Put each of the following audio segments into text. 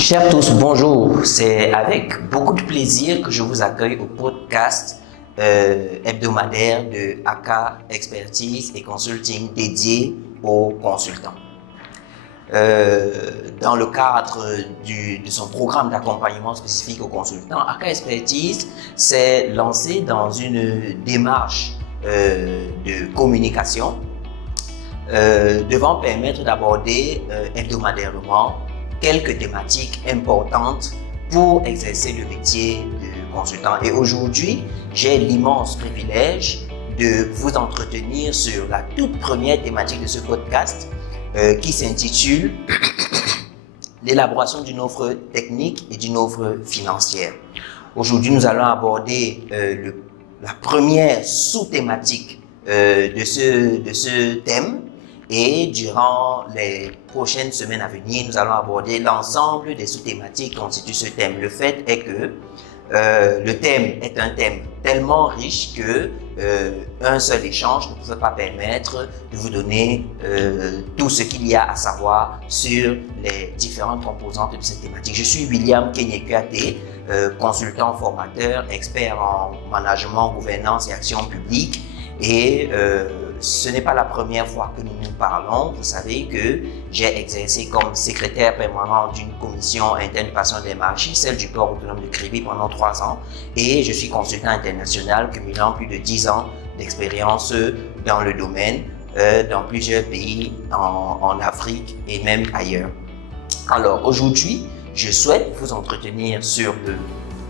Chers tous, bonjour. C'est avec beaucoup de plaisir que je vous accueille au podcast hebdomadaire de AK Expertise et Consulting dédié aux consultants. Dans le cadre de son programme d'accompagnement spécifique aux consultants, AK Expertise s'est lancé dans une démarche de communication devant permettre d'aborder hebdomadairement quelques thématiques importantes pour exercer le métier de consultant. Et aujourd'hui, j'ai l'immense privilège de vous entretenir sur la toute première thématique de ce podcast qui s'intitule l'élaboration d'une offre technique et d'une offre financière. Aujourd'hui, nous allons aborder la première sous-thématique de ce thème. Et durant les prochaines semaines à venir, nous allons aborder l'ensemble des sous-thématiques qui constituent ce thème. Le fait est que le thème est un thème tellement riche que un seul échange ne pouvait pas permettre de vous donner tout ce qu'il y a à savoir sur les différentes composantes de cette thématique. Je suis William Kenyekuate, consultant formateur, expert en management, gouvernance et action publique. Et ce n'est pas la première fois que nous nous parlons. Vous savez que j'ai exercé comme secrétaire permanent d'une commission interne de passation des marchés, celle du port autonome de Kribi pendant 3 ans. Et je suis consultant international cumulant plus de 10 ans d'expérience dans le domaine, dans plusieurs pays, en Afrique et même ailleurs. Alors aujourd'hui, je souhaite vous entretenir sur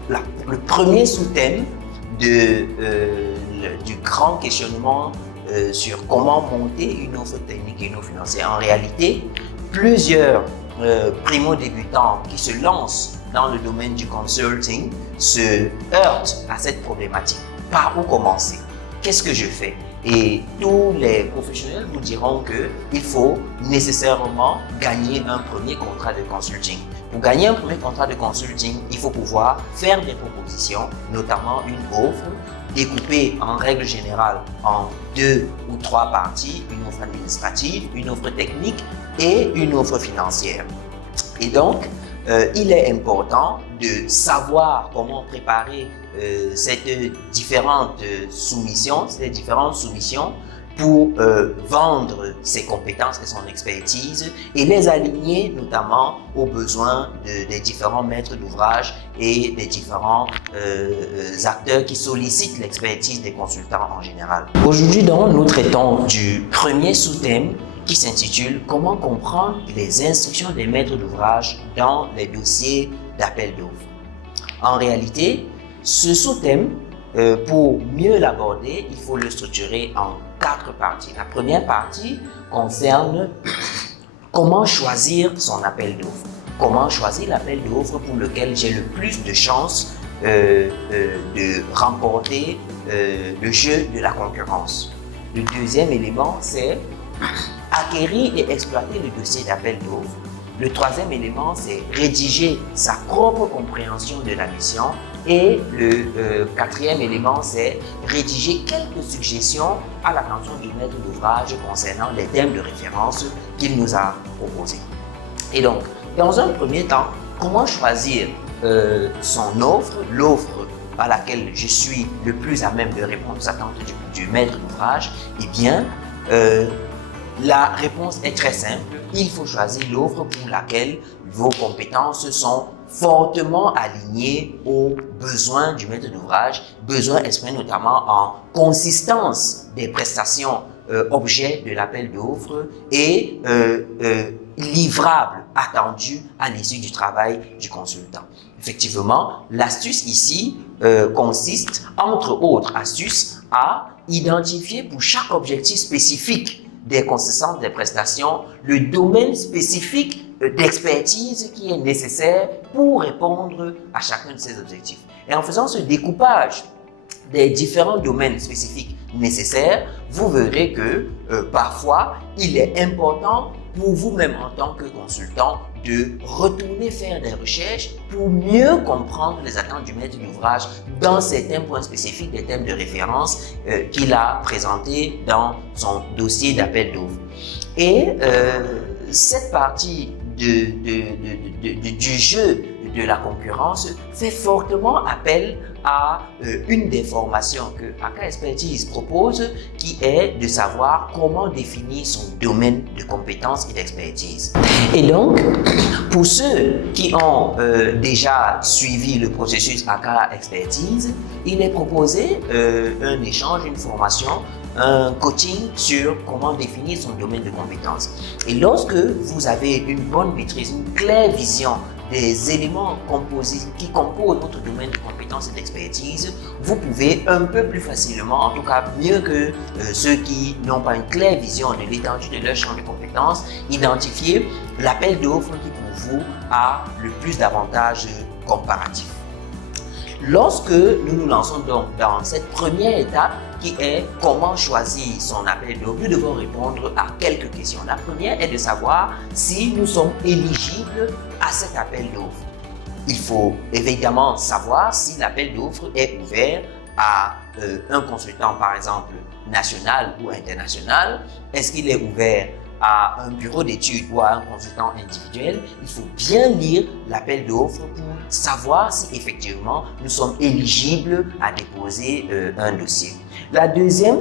le premier sous-thème du grand questionnement sur comment monter une offre technique et une offre financière. En réalité, plusieurs primo-débutants qui se lancent dans le domaine du consulting se heurtent à cette problématique. Par où commencer? Qu'est-ce que je fais? Et tous les professionnels vous diront qu'il faut nécessairement gagner un premier contrat de consulting. Pour gagner un premier contrat de consulting, il faut pouvoir faire des propositions, notamment une offre découpée en règle générale en 2 ou 3 parties, une offre administrative, une offre technique et une offre financière. Et donc, il est important de savoir comment préparer ces différentes soumissions pour vendre ses compétences et son expertise et les aligner notamment aux besoins des différents maîtres d'ouvrage et des différents acteurs qui sollicitent l'expertise des consultants en général. Aujourd'hui donc, nous traitons du premier sous-thème qui s'intitule « Comment comprendre les instructions des maîtres d'ouvrage dans les dossiers d'appel d'offres ». En réalité, ce sous-thème, pour mieux l'aborder, il faut le structurer en 4 parties. La première partie concerne comment choisir son appel d'offres. Comment choisir l'appel d'offres pour lequel j'ai le plus de chances de remporter le jeu de la concurrence. Le deuxième élément, c'est acquérir et exploiter le dossier d'appel d'offres. Le troisième élément, c'est rédiger sa propre compréhension de la mission. Et le quatrième élément, c'est rédiger quelques suggestions à l'attention du maître d'ouvrage concernant les thèmes de référence qu'il nous a proposés. Et donc, dans un premier temps, comment choisir son offre, l'offre à laquelle je suis le plus à même de répondre aux attentes du maître d'ouvrage? Eh bien, la réponse est très simple. Il faut choisir l'offre pour laquelle vos compétences sont fortement alignées aux besoins du maître d'ouvrage, besoins exprimés notamment en consistance des prestations objets de l'appel d'offres et livrables attendus à l'issue du travail du consultant. Effectivement, l'astuce ici consiste, entre autres astuces, à identifier pour chaque objectif spécifique des consistances des prestations, le domaine spécifique d'expertise qui est nécessaire pour répondre à chacun de ces objectifs. Et en faisant ce découpage des différents domaines spécifiques nécessaires, vous verrez que parfois, il est important pour vous-même en tant que consultant de retourner faire des recherches pour mieux comprendre les attentes du maître d'ouvrage dans certains points spécifiques des thèmes de référence qu'il a présentés dans son dossier d'appel d'offres. Et cette partie du jeu de la concurrence fait fortement appel à une des formations que AK Expertise propose, qui est de savoir comment définir son domaine de compétences et d'expertise. Et donc, pour ceux qui ont déjà suivi le processus AK Expertise, il est proposé un échange, une formation, un coaching sur comment définir son domaine de compétences. Et lorsque vous avez une bonne maîtrise, une claire vision des éléments qui composent votre domaine de compétences et d'expertise, vous pouvez un peu plus facilement, en tout cas mieux que ceux qui n'ont pas une claire vision de l'étendue de leur champ de compétences, identifier l'appel d'offres qui pour vous a le plus d'avantages comparatifs. Lorsque nous nous lançons donc dans cette première étape qui est comment choisir son appel d'offres, nous devons répondre à quelques questions. La première est de savoir si nous sommes éligibles à cet appel d'offres. Il faut évidemment savoir si l'appel d'offres est ouvert à un consultant, par exemple, national ou international. Est-ce qu'il est ouvert à un bureau d'études ou à un consultant individuel? Il faut bien lire l'appel d'offres pour savoir si effectivement nous sommes éligibles à déposer un dossier. La deuxième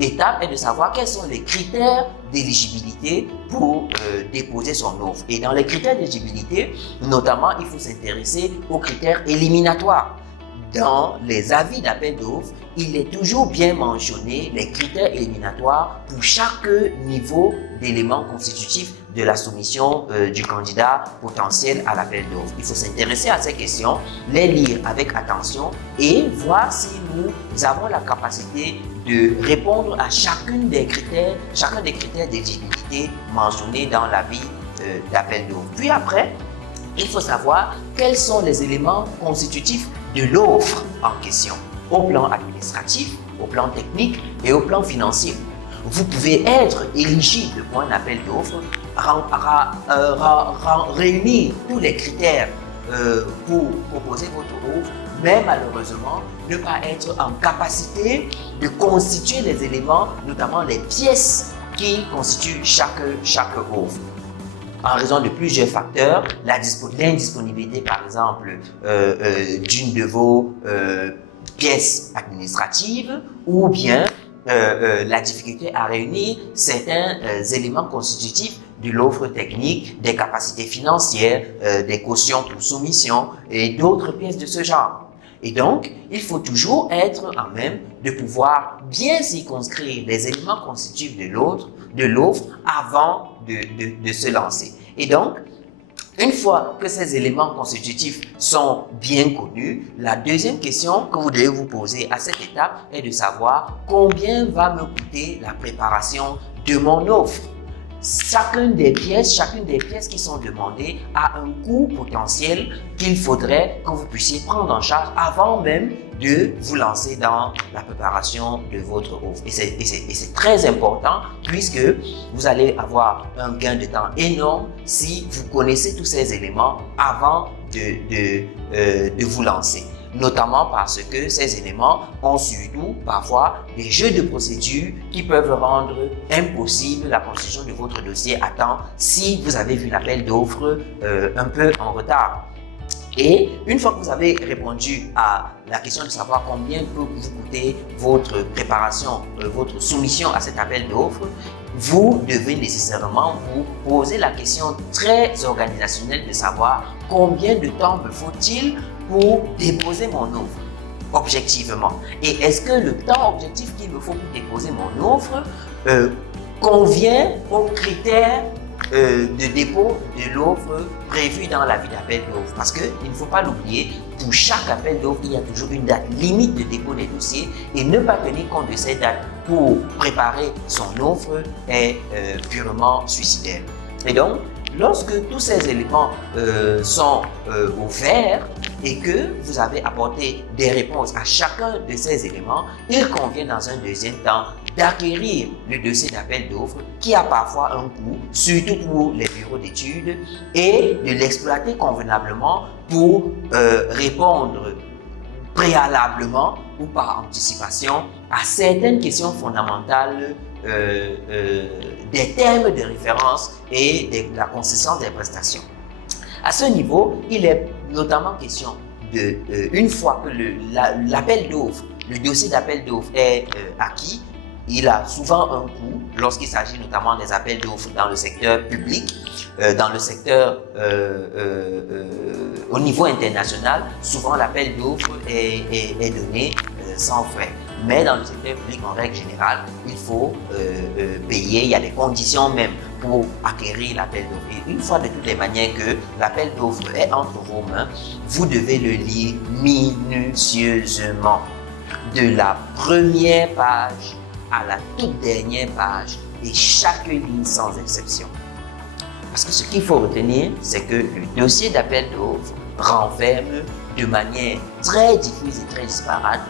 étape est de savoir quels sont les critères d'éligibilité pour déposer son offre. Et dans les critères d'éligibilité, notamment, il faut s'intéresser aux critères éliminatoires. Dans les avis d'appel d'offres, il est toujours bien mentionné les critères éliminatoires pour chaque niveau d'éléments constitutifs de la soumission du candidat potentiel à l'appel d'offres. Il faut s'intéresser à ces questions, les lire avec attention et voir si nous avons la capacité de répondre à chacun des critères d'éligibilité mentionnés dans l'avis d'appel d'offres. Puis après, il faut savoir quels sont les éléments constitutifs de l'offre en question, au plan administratif, au plan technique et au plan financier. Vous pouvez être éligible pour un appel d'offres, réunir tous les critères pour proposer votre offre, mais malheureusement ne pas être en capacité de constituer les éléments, notamment les pièces qui constituent chaque offre. En raison de plusieurs facteurs, l'indisponibilité par exemple d'une de vos pièces administratives ou bien la difficulté à réunir certains éléments constitutifs de l'offre technique, des capacités financières, des cautions pour soumission et d'autres pièces de ce genre. Et donc, il faut toujours être en même de pouvoir bien circonscrire les éléments constitutifs de l'offre avant de se lancer. Et donc, une fois que ces éléments constitutifs sont bien connus, la deuxième question que vous devez vous poser à cette étape est de savoir combien va me coûter la préparation de mon offre. Chacune des pièces qui sont demandées a un coût potentiel qu'il faudrait que vous puissiez prendre en charge avant même de vous lancer dans la préparation de votre offre. Et c'est très important puisque vous allez avoir un gain de temps énorme si vous connaissez tous ces éléments avant de vous lancer. Notamment parce que ces éléments ont surtout parfois des jeux de procédure qui peuvent rendre impossible la constitution de votre dossier à temps si vous avez vu l'appel d'offres un peu en retard. Et une fois que vous avez répondu à la question de savoir combien peut vous coûter votre préparation, votre soumission à cet appel d'offres, vous devez nécessairement vous poser la question très organisationnelle de savoir combien de temps me faut-il pour déposer mon offre objectivement. Et est-ce que le temps objectif qu'il me faut pour déposer mon offre convient aux critères de dépôt de l'offre prévue dans l'avis d'appel d'offres? Parce qu'il ne faut pas l'oublier, pour chaque appel d'offres, il y a toujours une date limite de dépôt des dossiers et ne pas tenir compte de cette date pour préparer son offre est purement suicidaire. Et donc, lorsque tous ces éléments sont au vert et que vous avez apporté des réponses à chacun de ces éléments, il convient dans un deuxième temps d'acquérir le dossier d'appel d'offres qui a parfois un coût, surtout pour les bureaux d'études, et de l'exploiter convenablement pour répondre préalablement ou par anticipation à certaines questions fondamentales des termes de référence et de la concession des prestations. À ce niveau, il est notamment question de, une fois que l'appel d'offres, le dossier d'appel d'offres est acquis, il a souvent un coût lorsqu'il s'agit notamment des appels d'offres dans le secteur public, dans le secteur au niveau international. Souvent l'appel d'offres est donné sans frais. Mais dans le secteur public, en règle générale, il faut payer, il y a des conditions même pour acquérir l'appel d'offres. Et une fois de toutes les manières que l'appel d'offres est entre vos mains, vous devez le lire minutieusement. De la première page à la toute dernière page et chaque ligne sans exception. Parce que ce qu'il faut retenir, c'est que le dossier d'appel d'offres renferme de manière très diffuse et très disparate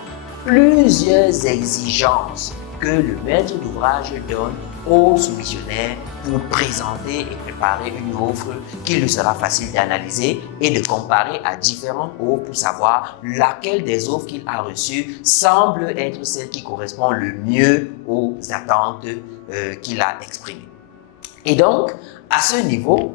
plusieurs exigences que le maître d'ouvrage donne aux soumissionnaires pour présenter et préparer une offre qu'il lui sera facile d'analyser et de comparer à différentes offres pour savoir laquelle des offres qu'il a reçues semble être celle qui correspond le mieux aux attentes qu'il a exprimées. Et donc, à ce niveau,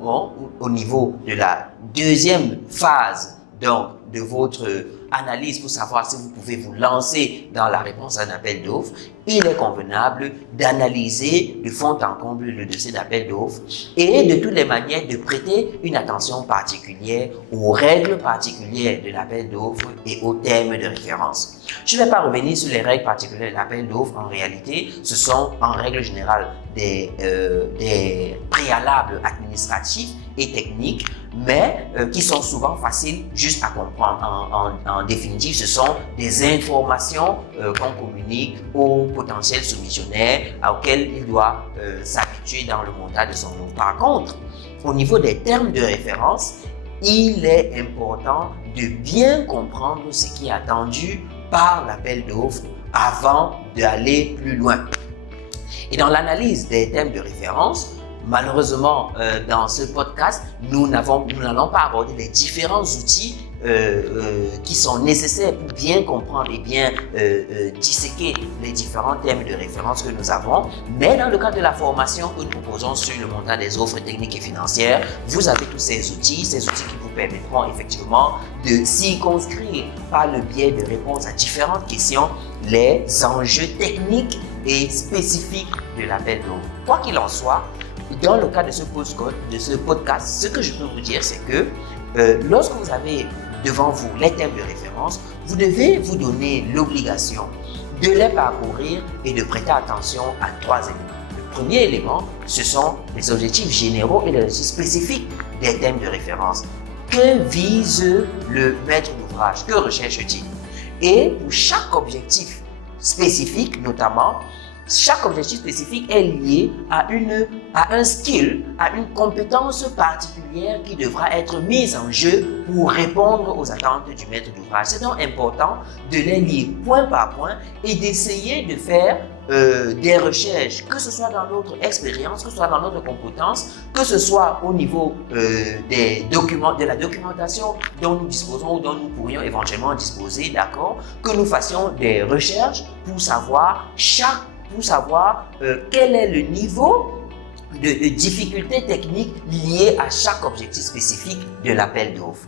au niveau de la deuxième phase donc, de votre analyse pour savoir si vous pouvez vous lancer dans la réponse à un appel d'offres, il est convenable d'analyser de fond en comble le dossier d'appel d'offres et de toutes les manières de prêter une attention particulière aux règles particulières de l'appel d'offres et aux termes de référence. Je ne vais pas revenir sur les règles particulières de l'appel d'offres. En réalité, ce sont en règle générale des préalables administratifs et techniques, mais qui sont souvent faciles juste à comprendre. En définitive, ce sont des informations qu'on communique aux potentiels soumissionnaires auxquels il doit s'habituer dans le montage de son offre. Par contre, au niveau des termes de référence, il est important de bien comprendre ce qui est attendu par l'appel d'offres avant d'aller plus loin. Et dans l'analyse des thèmes de référence, malheureusement, dans ce podcast, nous n'allons pas aborder les différents outils qui sont nécessaires pour bien comprendre et bien disséquer les différents thèmes de référence que nous avons. Mais dans le cadre de la formation que nous proposons sur le montage des offres techniques et financières, vous avez tous ces outils qui vous permettront effectivement de circonscrire par le biais de réponses à différentes questions les enjeux techniques et spécifiques de l'appel d'offres. Quoi qu'il en soit, dans le cas de ce podcast, ce que je peux vous dire, c'est que lorsque vous avez devant vous les thèmes de référence, vous devez vous donner l'obligation de les parcourir et de prêter attention à trois éléments. Le premier élément, ce sont les objectifs généraux et les objectifs spécifiques des thèmes de référence. Que vise le maître d'ouvrage? Que recherche-t-il? Et pour chaque objectif spécifique, notamment, chaque objectif spécifique est lié à un skill, à une compétence particulière qui devra être mise en jeu pour répondre aux attentes du maître d'ouvrage. C'est donc important de les lire point par point et d'essayer de faire des recherches, que ce soit dans notre expérience, que ce soit dans notre compétence, que ce soit au niveau des documents, de la documentation dont nous disposons ou dont nous pourrions éventuellement disposer, d'accord, que nous fassions des recherches pour savoir quel est le niveau de difficulté technique lié à chaque objectif spécifique de l'appel d'offres.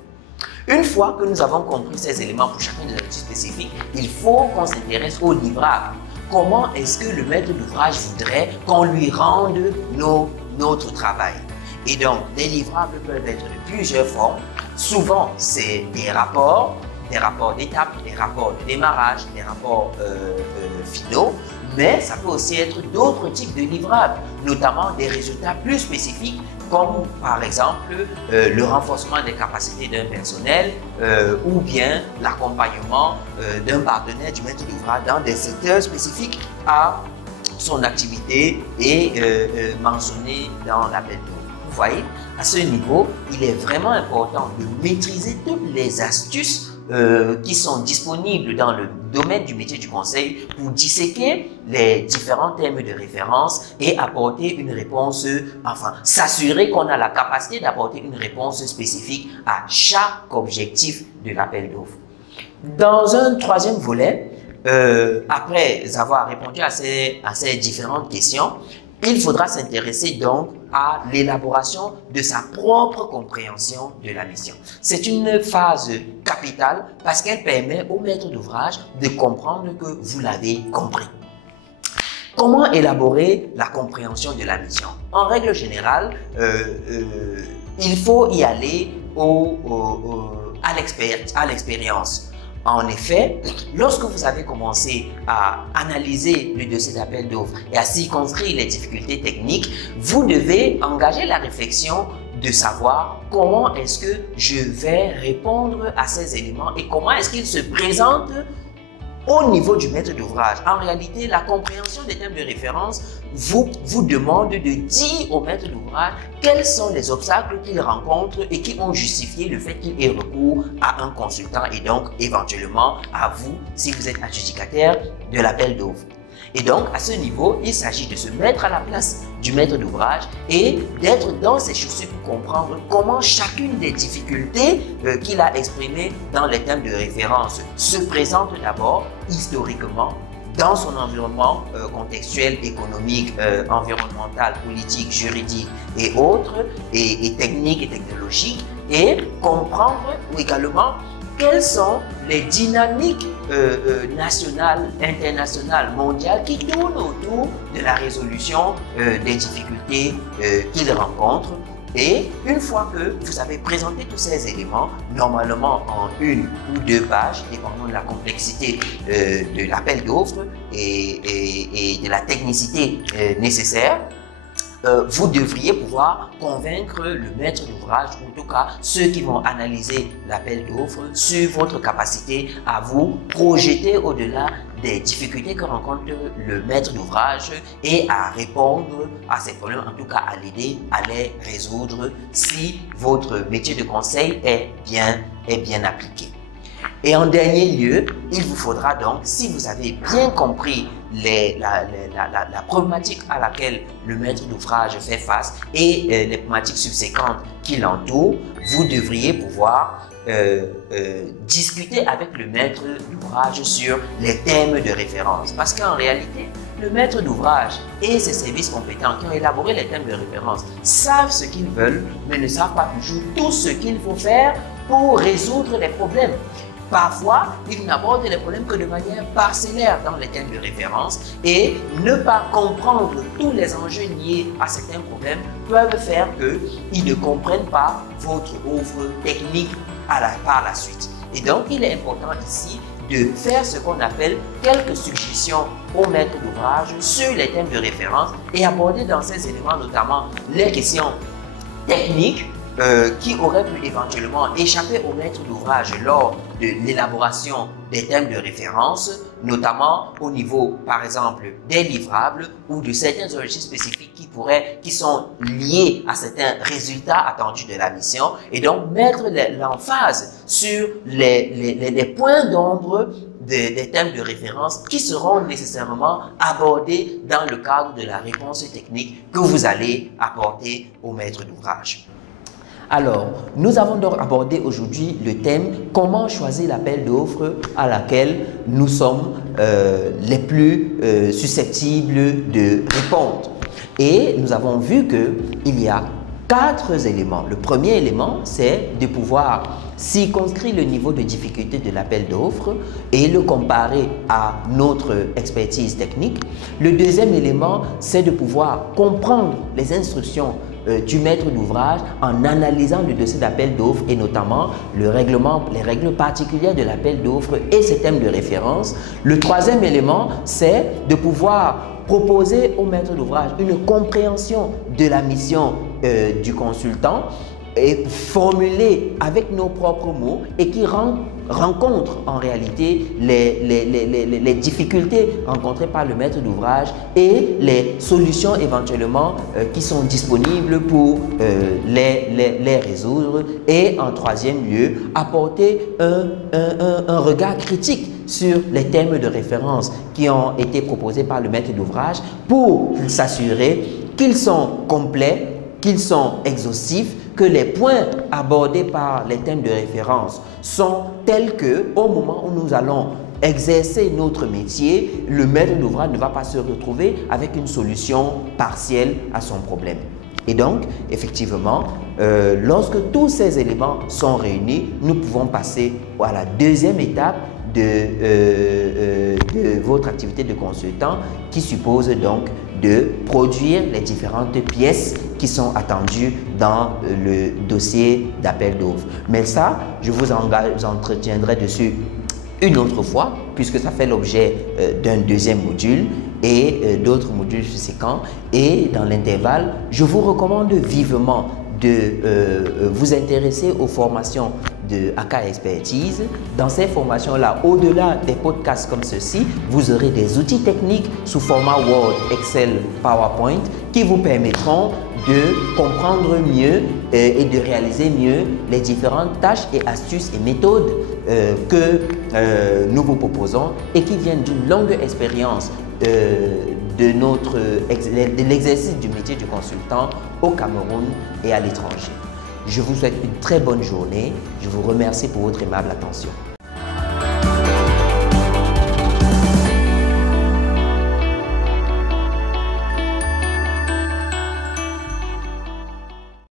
Une fois que nous avons compris ces éléments pour chacun des objectifs spécifiques, il faut qu'on s'intéresse au livrable. Comment est-ce que le maître d'ouvrage voudrait qu'on lui rende notre travail? Et donc, les livrables peuvent être de plusieurs formes. Souvent, c'est des rapports d'étape, des rapports de démarrage, des rapports finaux, mais ça peut aussi être d'autres types de livrables, notamment des résultats plus spécifiques, comme par exemple le renforcement des capacités d'un personnel ou bien l'accompagnement d'un partenaire du maître d'ouvrage dans des secteurs spécifiques à son activité et mentionné dans l'appel d'offres. Vous voyez, à ce niveau, il est vraiment important de maîtriser toutes les astuces qui sont disponibles dans le domaine du métier du conseil pour disséquer les différents thèmes de référence et apporter une réponse, enfin, s'assurer qu'on a la capacité d'apporter une réponse spécifique à chaque objectif de l'appel d'offres. Dans un troisième volet, après avoir répondu à ces différentes questions, il faudra s'intéresser donc à l'élaboration de sa propre compréhension de la mission. C'est une phase capitale parce qu'elle permet au maître d'ouvrage de comprendre que vous l'avez compris. Comment élaborer la compréhension de la mission? En règle générale, il faut y aller à l'expérience. En effet, lorsque vous avez commencé à analyser le dossier d'appel d'offres et à circonscrire les difficultés techniques, vous devez engager la réflexion de savoir comment est-ce que je vais répondre à ces éléments et comment est-ce qu'ils se présentent au niveau du maître d'ouvrage. En réalité, la compréhension des thèmes de référence vous demande de dire au maître d'ouvrage quels sont les obstacles qu'il rencontre et qui ont justifié le fait qu'il ait recours à un consultant et donc éventuellement à vous si vous êtes adjudicataire de l'appel d'offres. Et donc, à ce niveau, il s'agit de se mettre à la place du maître d'ouvrage et d'être dans ses chaussures pour comprendre comment chacune des difficultés qu'il a exprimées dans les thèmes de référence se présente d'abord historiquement dans son environnement contextuel, économique, environnemental, politique, juridique et autres, et technique et technologique, et comprendre également quelles sont les dynamiques nationales, internationales, mondiales qui tournent autour de la résolution des difficultés qu'ils rencontrent. Et une fois que vous avez présenté tous ces éléments, normalement en 1 ou 2 pages, dépendant de la complexité de l'appel d'offres et de la technicité nécessaire, vous devriez pouvoir convaincre le maître d'ouvrage, ou en tout cas ceux qui vont analyser l'appel d'offres, sur votre capacité à vous projeter au-delà des difficultés que rencontre le maître d'ouvrage et à répondre à ces problèmes, en tout cas à l'aider à les résoudre si votre métier de conseil est bien appliqué. Et en dernier lieu, il vous faudra donc, si vous avez bien compris la problématique à laquelle le maître d'ouvrage fait face et les problématiques subséquentes qui l'entourent, vous devriez pouvoir discuter avec le maître d'ouvrage sur les thèmes de référence. Parce qu'en réalité, le maître d'ouvrage et ses services compétents qui ont élaboré les thèmes de référence savent ce qu'ils veulent, mais ne savent pas toujours tout ce qu'il faut faire pour résoudre les problèmes. Parfois, ils n'abordent les problèmes que de manière parcellaire dans les thèmes de référence et ne pas comprendre tous les enjeux liés à certains problèmes peuvent faire qu'ils ne comprennent pas votre offre technique par la suite. Et donc, il est important ici de faire ce qu'on appelle quelques suggestions au maître d'ouvrage sur les thèmes de référence et aborder dans ces éléments notamment les questions techniques qui auraient pu éventuellement échapper au maître d'ouvrage lors de l'élaboration des thèmes de référence, notamment au niveau, par exemple, des livrables ou de certains objectifs spécifiques qui sont liés à certains résultats attendus de la mission, et donc mettre l'emphase sur les points d'ombre des thèmes de référence qui seront nécessairement abordés dans le cadre de la réponse technique que vous allez apporter au maître d'ouvrage. Alors, nous avons donc abordé aujourd'hui le thème « Comment choisir l'appel d'offres à laquelle nous sommes les plus susceptibles de répondre ». Et nous avons vu qu'il y a 4 éléments. Le premier élément, c'est de pouvoir circonscrire le niveau de difficulté de l'appel d'offres et le comparer à notre expertise technique. Le deuxième élément, c'est de pouvoir comprendre les instructions du maître d'ouvrage en analysant le dossier d'appel d'offres et notamment les règles particulières de l'appel d'offres et ses thèmes de référence. Le troisième élément, c'est de pouvoir proposer au maître d'ouvrage une compréhension de la mission du consultant et formulée avec nos propres mots et qui rencontre en réalité les difficultés rencontrées par le maître d'ouvrage et les solutions éventuellement qui sont disponibles pour les résoudre. Et en troisième lieu, apporter un regard critique sur les thèmes de référence qui ont été proposés par le maître d'ouvrage pour s'assurer qu'ils sont complets, qu'ils sont exhaustifs, que les points abordés par les thèmes de référence sont tels que, au moment où nous allons exercer notre métier, le maître d'ouvrage ne va pas se retrouver avec une solution partielle à son problème. Et donc, effectivement, lorsque tous ces éléments sont réunis, nous pouvons passer à la deuxième étape de votre activité de consultant qui suppose donc de produire les différentes pièces qui sont attendues dans le dossier d'appel d'offres. Mais ça, je vous entretiendrai dessus une autre fois, puisque ça fait l'objet d'un deuxième module et d'autres modules subséquents. Et dans l'intervalle, je vous recommande vivement de vous intéresser aux formations de AK Expertise. Dans ces formations-là, au-delà des podcasts comme ceci, vous aurez des outils techniques sous format Word, Excel, PowerPoint qui vous permettront de comprendre mieux et de réaliser mieux les différentes tâches et astuces et méthodes que nous vous proposons et qui viennent d'une longue expérience de l'exercice du métier du consultant au Cameroun et à l'étranger. Je vous souhaite une très bonne journée. Je vous remercie pour votre aimable attention.